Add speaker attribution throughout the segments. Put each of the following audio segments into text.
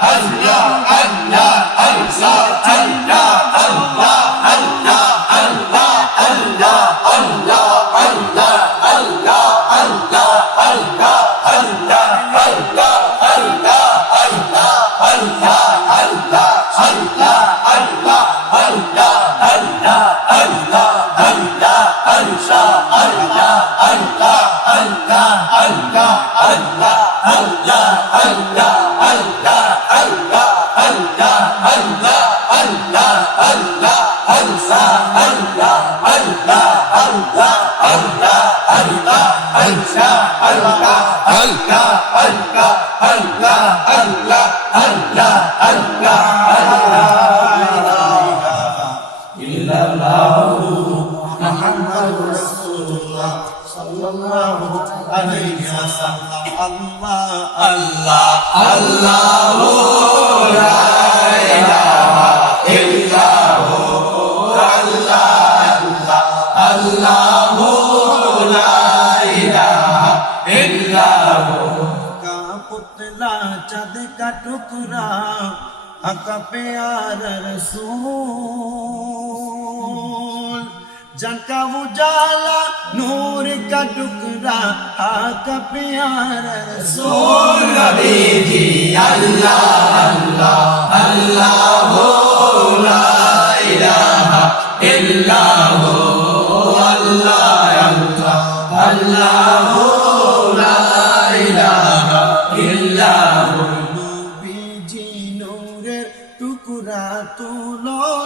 Speaker 1: Allah. সাল্লাল্লাহু আলাইহি ওয়াসাল্লাম। আল্লাহ আল্লাহ আল্লাহু লা ইলাহা ইল্লাহু আল্লাহ আল্লাহ আল্লাহু লা ইলাহা ইল্লাহু কা পুতলা চাঁদ কা টুকরা আকা পেয়ার রসূল। जन का उजाला नूर का टुकड़ा आका प्यारा रसूल नबी जी अल्लाह अल्लाह अल्लाह हो ला इलाहा इल्ला हो अल्लाह अल्लाह अल्लाह हो ला इलाहा इल्ला हो नबी जी नूर टुकड़ा तू लो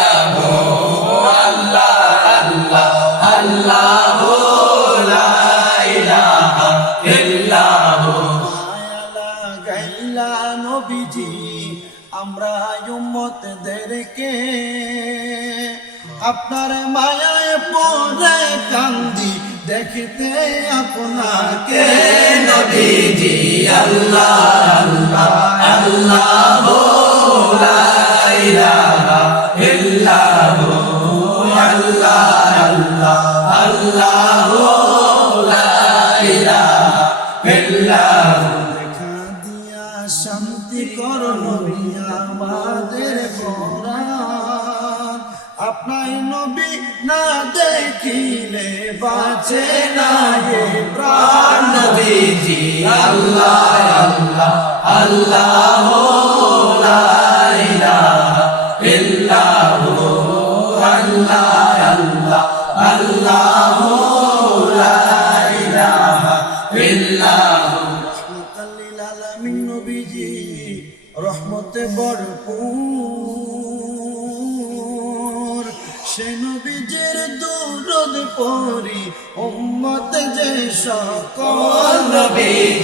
Speaker 1: আপনার মায়ায় পড়ে কান্দি দেখতে আপনাকে নবীজি দেখা বাঁচে না এ প্রাণ নবীজি রহমতাল্লিল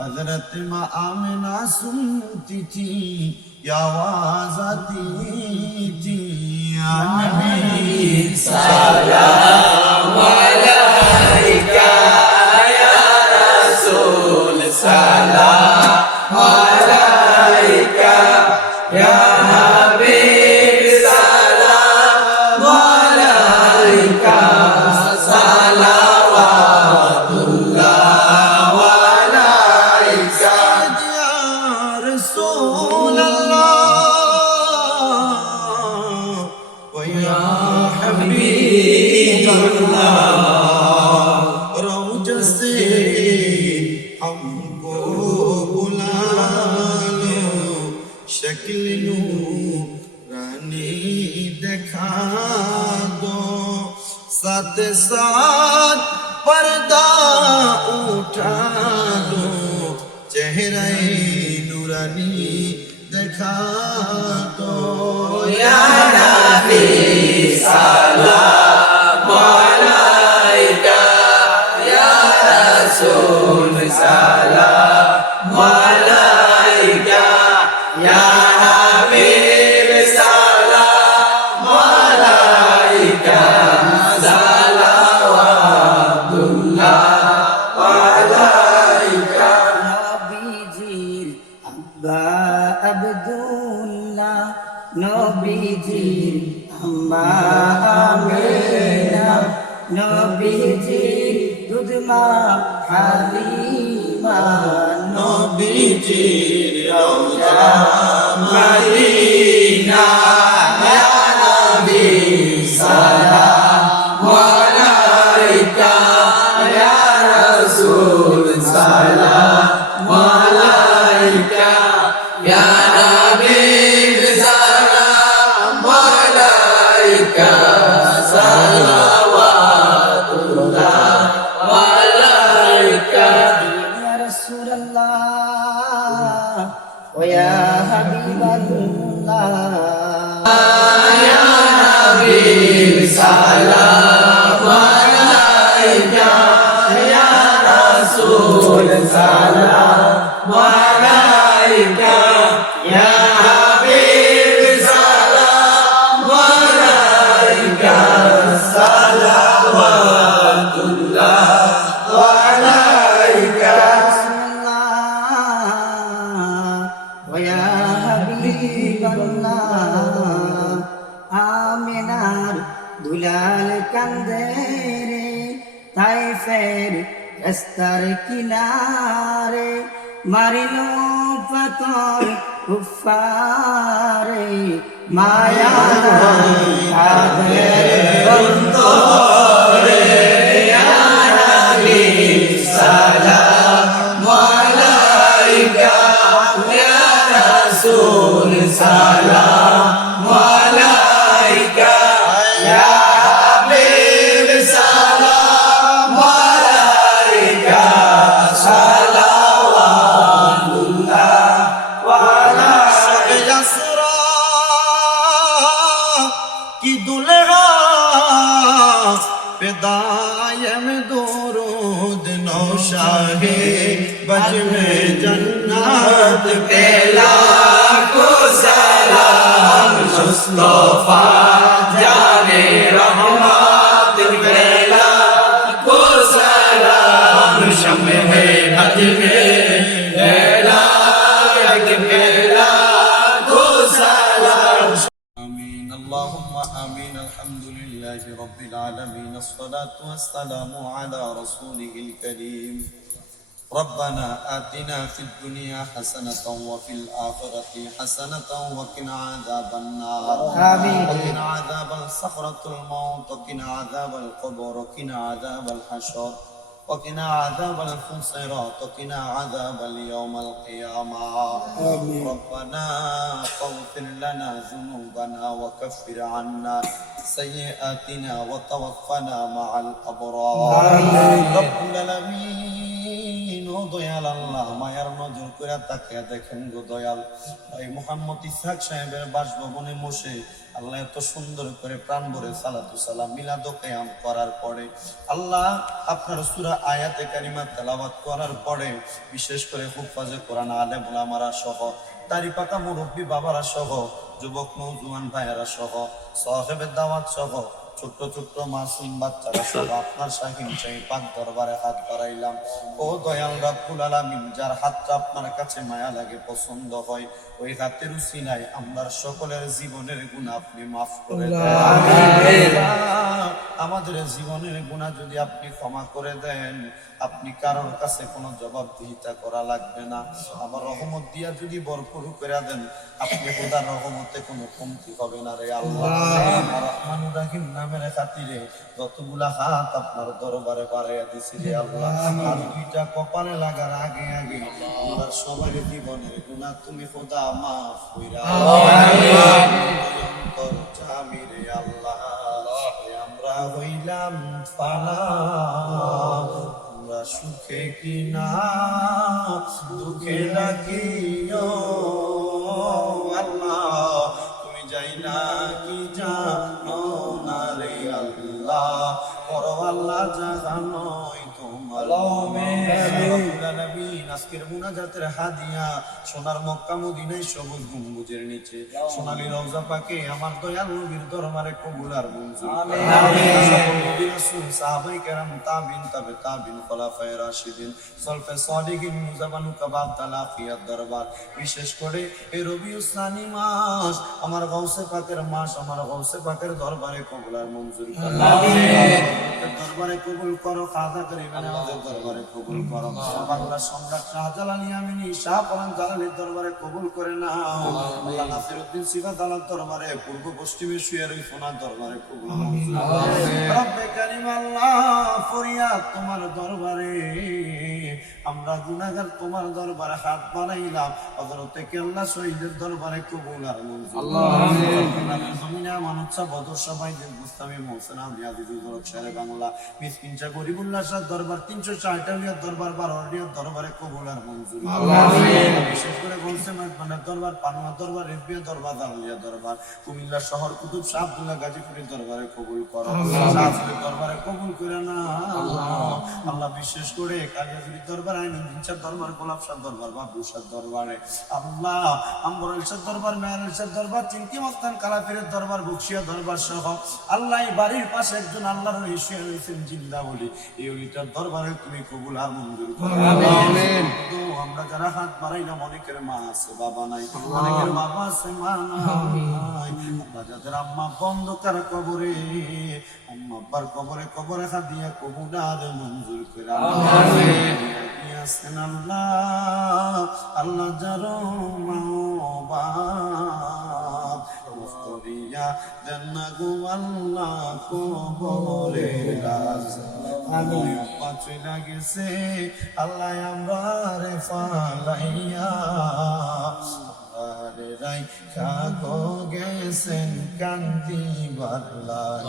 Speaker 1: حضرت ما آمنا سنتی تھی یا آواز آتی تھی یا نبی سلام علیکہ یا رسول سلام علیکہ साथ साथ पर्दा उठा दो। चेहरे नूरानी दिखा রওজা
Speaker 2: মায়া
Speaker 1: की মুস্তফা জানে রহমত বেলা কো সালাম শমে আজমে বেলা ربنا آتنا في الدنيا حسنة وفي الآخرة حسنة وقنا عذاب النار.
Speaker 2: آمين.
Speaker 1: وقنا عذاب الصخرة الموت وقنا عذاب القبر وقنا عذاب الحشر وقنا عذاب الخسرات وقنا عذاب اليوم القيامة. ربنا فاغفر لنا ذنوبنا وكفر عنا سيئاتنا وتوفنا مع الأبرار. رب العالمين. ও দয়াল আল্লাহ মায়ার নজর করে তাকিয়ে দেখেন গো দয়াল। ভাই মোহাম্মদ ইসহাক সাহেবের বাসভবনে বসে আল্লাহ এত সুন্দর করে প্রাণ ভরে সালাতু সালাম মিলাদ কিয়াম করার পরে, আল্লাহ আপনার সূরা আয়াতে কারিমা তেলাওয়াত করার পরে বিশেষ করে হুফাজে কোরআন আলেম ওলামারা সহ দাড়ি পাকা মুরব্বী বাবারা সহ, যুবক নৌজুয়ান ভাইয়েরা সহ, সাহেবের দাওয়াত সহ ছোট্ট ছোট্ট মাসুম বাচ্চারা সব আপনার শাহিন চাই পাক দরবারে হাত বাড়াইলাম। ও দয়াল রাব্বুল আলামিন যার হাতটা আপনার কাছে মায়া লাগে পছন্দ হয় ওই হাতের উসিলায় আমরা সকলের জীবনের গুণা আপনি মাফ করে দেন। আমাদের জীবনের গুণা যদি আপনি ক্ষমা করে দেন আপনি কারোর কাছে কোনো জবাবদিহিতা করা লাগবে না। আমার রহমত দিয়া যদি ভরপুর করে দেন আপনি খোদার রহমতে কোনো কমতি হবে না রে আল্লাহ। আমার রহমানুর রাহিম নামের খাতিরে যতগুলা হাত আপনার দরবারে বাড়াইয়া দিছি রে আল্লাহ আর দুইটা কপালে লাগার আগে আগে আমার সবার জীবনের গুণা তুমি খোদা মাফ কইরা ভয়ঙ্কর জামি রে আল্লাহ আমরা হইলাম ফানা আমরা সুখে কিনা দুঃখে ডাকিও করো আল্লাহ আলামিন আজকের মুনাজাতের হাদিয়া সোনার মক্কা মদিনায় সবুজ গম্বুজের নিচে। সোনালী রওজা পাকে আমার দয়াল নবীর দরবারে কবুল আর মঞ্জুর। করে। সকল নবী রাসূল, সাহাবায়ে কেরাম, তাবিন, তাবে তাবিন, খোলাফায়ে রাশিদিন, সলফে সালিহিন, মুজাবানু কাবাব, তালাফিয়ার দরবার। বিশেষ করে এই রবিউল সানি মাস আমার গৌসে পাকের মাস আমার গৌসে পাকের দরবারে কবুল আর মঞ্জুর দরবারে কবুল করো খাজা করিবেন আমাদের দরবারে কবুল করো। বাংলা সম্রাট শাহজালালি আমিনী শাহ পরান জালালির দরবারে কবুল করে না আল্লাহ নাসিরউদ্দিন সিফাত আলার দরবারে পূর্ব পশ্চিমে শুয়ে রই সোনার দরবারে কবুল রব্বে কারিম আল্লাহ ফরিয়াদ তোমার দরবারে। আমরা গুনাহগার তোমার দরবারে হাত বাড়াইলাম। হযরতে কেল্লা শহীদের দরবারে কবুল আর মঞ্জুর। আল্লাহ। জমিনে মানুষ বদর সবাই দিন মুস্তামি মোহসেন আমি আজিজুল হক বাংলা মিসকিন চা গরিবুল্লাহ শাহ দরবার তিনশো ষাটটা দরবার বারো দরবারে কবুল আর মঞ্জুর। বিশেষ করে মানের দরবার পানোয়া দরবার রেফবিয়া দরবার দালিয়া দরবার কুমিল্লা শহর কুতুব শাহ গাজীপুরের দরবারে কবুল করো। শাহপুরের দরবারে কবুল করে না আল্লাহ। বিশেষ করে কালিয়াজুরির দরবার আইনুদ্দিন শাহ দরবার গোলাপ শাহ দরবার বাবু শাহ দরবারে। আল্লাহ আম্বরুল শাহ দরবার মেহরুল শাহ দরবার চিন্তি মস্তান কালাফিরের দরবার বক্সিয়া দরবার সহ আল্লাহ বাড়ির পাশে একজন আল্লাহর হিসেবে রয়েছেন জিন্দা বলি এই অলিটার দরবারে তুমি কবুল আর মঞ্জুর করো। তো আমরা যারা হাত বাড়াইলাম অনেকের মা আছে বাবা নাই। অনেকের বাবা আছে মা নাই। আল্লাহ যাদের আম্মা বন্ধকার কবরে আম্মা আব্বার কবরে কবরে হাত দিয়া কবুল আর মঞ্জুর করে আছেন আল্লাহ আল্লাহ যারো মা বাপ মাফ করিয়া দেন না গো আল্লাহ কবরে আমি আব্বা চইলা গেছে আল্লাহ আমরা রে ফালাইয়া। আরে রাই কাকো গেছেন কান্তি আল্লাহ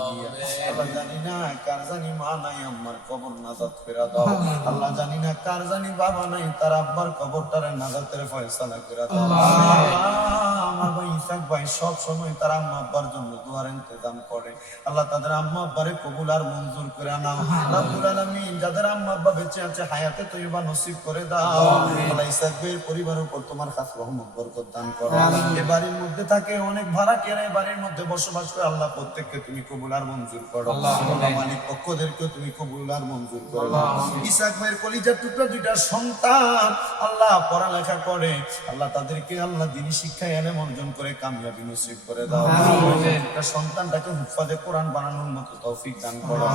Speaker 1: জানি না কার জানি মা নাই আমার কবর নাজাত ফেরা দাও। আল্লাহ। জানি না কার জানি বাবা নাই তার আব্বার কবরটারে নাজাতের ফয়সালা করে দাও। ভাই ইসাক ভাই সব সময় তার আম্মা আব্বার জন্য দুয়ার ইন্তজাম করে। আল্লাহ তাদের আম্মা আব্বারে কবুল আর মঞ্জুর করে নাও রাব্বুল আলামিন যাদের আম্মা আব্বা বেঁচে আছে হায়াতে তৈবা নসিব করে দাও। আল্লাহ ইসাক ভাইয়ের পরিবারের উপর তোমার খাস রহমত বরকত দান করো। এ বাড়ির মধ্যে থাকে অনেক ভাড়া কেড়ে বাড়ির মধ্যে বসবাস করে আল্লাহ প্রত্যেককে তুমি কবুল আর মঞ্জুর করো। আল্লাহ মালিক পক্ষদেরকে তুমি কবুল আর মঞ্জুর করো। ইসাক ভাইয়ের কলিজার টুকরা দুইটা সন্তান আল্লাহ পড়ালেখা করে। আল্লাহ তাদেরকে আল্লাহ দিনী শিক্ষায় এনে অর্জন করে কামিয়াবি নসিব করে দাও। একটা সন্তানটাকে হুফাদে কোরআন বানানোর মতো তৌফিক দান করো।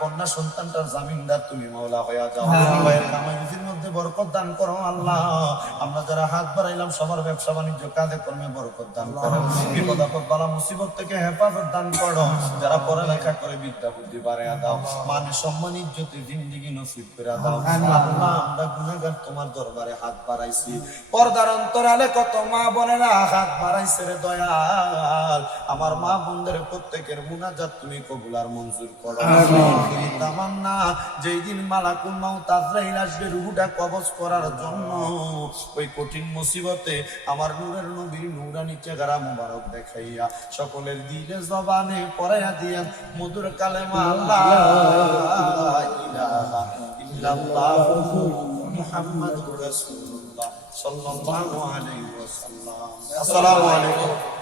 Speaker 1: কন্যা সন্তানটার জামিনদার তুমি মাওলা হয়ে যাও। ভাইয়ের কামাই বরকত দান করো আল্লাহ। আমরা যারা হাত বাড়াইলাম সবার ব্যবসা বাণিজ্য কাজে কর্মে বরকত দান করো। বিপদ আপদ বালা মুসিবত থেকে হেফাজত দান করো। যারা পড়ালেখা করে বিদ্যা বুদ্ধি বাড়াইয়া দাও। মানে সম্মান ইজ্জতে জিন্দিগি নসিব করে দাও। আল্লাহ আমরা গুনাহগার তোমার দরবারে হাত বাড়াইছি। পর্দার অন্তরালে কত মা বোনেরা হাত বাড়াইছে রে দয়াল। আমার মা বোনদের প্রত্যেকের মুনাজাত তুমি কবুল আর মঞ্জুর করো। তামান্না যেই দিন মালাকুল মাউত আজরাইল আসবে রুহুটা কবজ করার জন্য। ওই কঠিন মুসিবতে আমার নূরের নবীর নূরানি চেহারা মুবারক দেখাইয়া সকলের দিলে জবানে পড়াইয়া দিয়া, মধুর কালেমা আল্লাহ, ইলাহা সাল্লাল্লাহু আলাইহি ওয়াসাল্লাম। আসসালামু আলাইকুম।